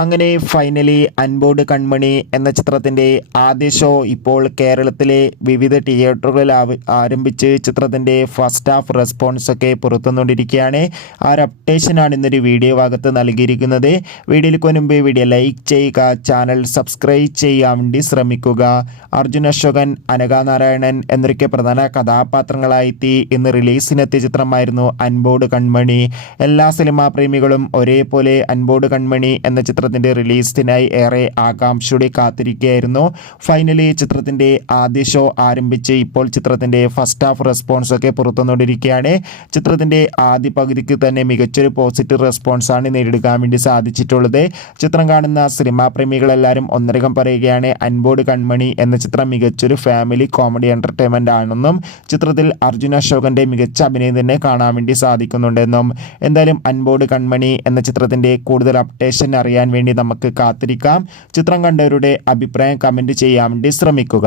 അങ്ങനെ ഫൈനലി അൻപോട് കൺമണി എന്ന ചിത്രത്തിൻ്റെ ആദ്യ ഷോ ഇപ്പോൾ കേരളത്തിലെ വിവിധ തിയേറ്ററുകളിൽ ആരംഭിച്ച് ചിത്രത്തിൻ്റെ ഫസ്റ്റ് ഹാഫ് റെസ്പോൺസ് ഒക്കെ പുറത്തുവന്നുകൊണ്ടിരിക്കുകയാണ്. ആ ഒരു അപ്ഡേഷനാണ് ഇന്നൊരു വീഡിയോ ഭാഗത്ത് നൽകിയിരിക്കുന്നത്. വീഡിയോയിലേക്ക് മുൻപ് വീഡിയോ ലൈക്ക് ചെയ്യുക, ചാനൽ സബ്സ്ക്രൈബ് ചെയ്യാൻ വേണ്ടി ശ്രമിക്കുക. അർജുൻ അശോകൻ, അനഘ നാരായണൻ എന്നൊക്കെ പ്രധാന കഥാപാത്രങ്ങളായെത്തി ഇന്ന് റിലീസിനെത്തിയ ചിത്രമായിരുന്നു അൻപോട് കൺമണി. എല്ലാ സിനിമാ പ്രേമികളും ഒരേപോലെ അൻപോട് കൺമണി എന്ന ചിത്രത്തിൻ്റെ റിലീസിനായി ഏറെ ആകാംക്ഷയോടെ കാത്തിരിക്കുകയായിരുന്നു. ഫൈനലി ചിത്രത്തിൻ്റെ ആദ്യ ഷോ ആരംഭിച്ച് ഇപ്പോൾ ചിത്രത്തിൻ്റെ ഫസ്റ്റ് ഹാഫ് റെസ്പോൺസ് ഒക്കെ പുറത്തുവന്നുകൊണ്ടിരിക്കുകയാണ്. ചിത്രത്തിൻ്റെ ആദ്യ പകുതിക്ക് തന്നെ മികച്ചൊരു പോസിറ്റീവ് റെസ്പോൺസാണ് നേടിയെടുക്കാൻ വേണ്ടി സാധിച്ചിട്ടുള്ളത്. ചിത്രം കാണുന്ന സിനിമാ പ്രേമികളെല്ലാവരും ഒന്നരകം പറയുകയാണ് അൻപോട് കൺമണി എന്ന ചിത്രം മികച്ചൊരു ഫാമിലി കോമഡി എൻ്റർടൈൻമെൻ്റ് ആണെന്നും ചിത്രത്തിൽ അർജുൻ അശോകൻ്റെ മികച്ച അഭിനയം തന്നെ കാണാൻ വേണ്ടി സാധിക്കുന്നുണ്ടെന്നും. എന്തായാലും അൻപോട് കൺമണി എന്ന ചിത്രത്തിൻ്റെ കൂടുതൽ അപ്ഡേഷൻ അറിയാൻ വേണ്ടി നമുക്ക് കാത്തിരിക്കാം. ചിത്രം കണ്ടവരുടെ അഭിപ്രായം കമൻറ്റ് ചെയ്യാൻ വേണ്ടി ശ്രമിക്കുക.